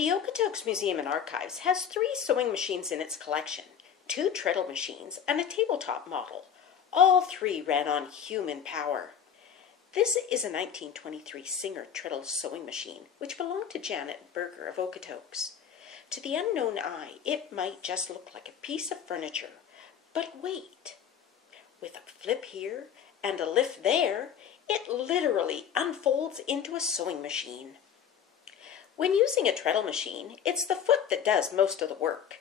The Okotoks Museum and Archives has 3 sewing machines in its collection, 2 treadle machines, and a tabletop model. All 3 ran on human power. This is a 1923 Singer treadle sewing machine, which belonged to Janet Berger of Okotoks. To the unknown eye, it might just look like a piece of furniture. But wait! With a flip here and a lift there, it literally unfolds into a sewing machine. When using a treadle machine, it's the foot that does most of the work.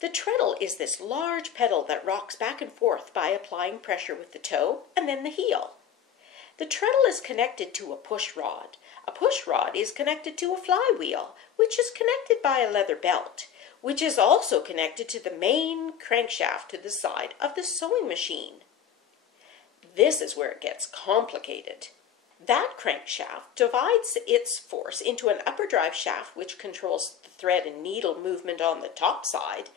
The treadle is this large pedal that rocks back and forth by applying pressure with the toe and then the heel. The treadle is connected to a push rod. A push rod is connected to a flywheel, which is connected by a leather belt, which is also connected to the main crankshaft to the side of the sewing machine. This is where it gets complicated. That crankshaft divides its force into an upper drive shaft, which controls the thread and needle movement on the top side,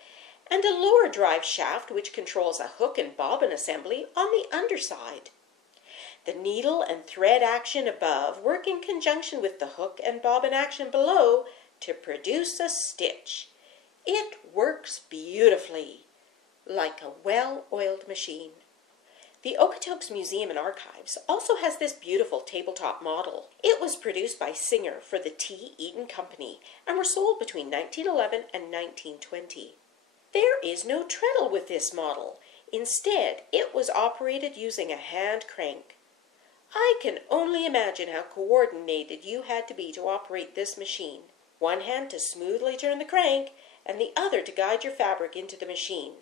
and a lower drive shaft, which controls a hook and bobbin assembly on the underside. The needle and thread action above work in conjunction with the hook and bobbin action below to produce a stitch. It works beautifully, like a well-oiled machine. The Okotoks Museum and Archives also has this beautiful tabletop model. It was produced by Singer for the T. Eaton Company and were sold between 1911 and 1920. There is no treadle with this model. Instead, it was operated using a hand crank. I can only imagine how coordinated you had to be to operate this machine. One hand to smoothly turn the crank, and the other to guide your fabric into the machine.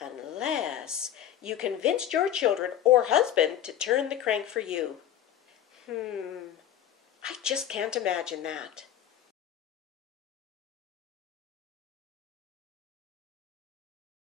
Unless you convinced your children or husband to turn the crank for you. I just can't imagine that.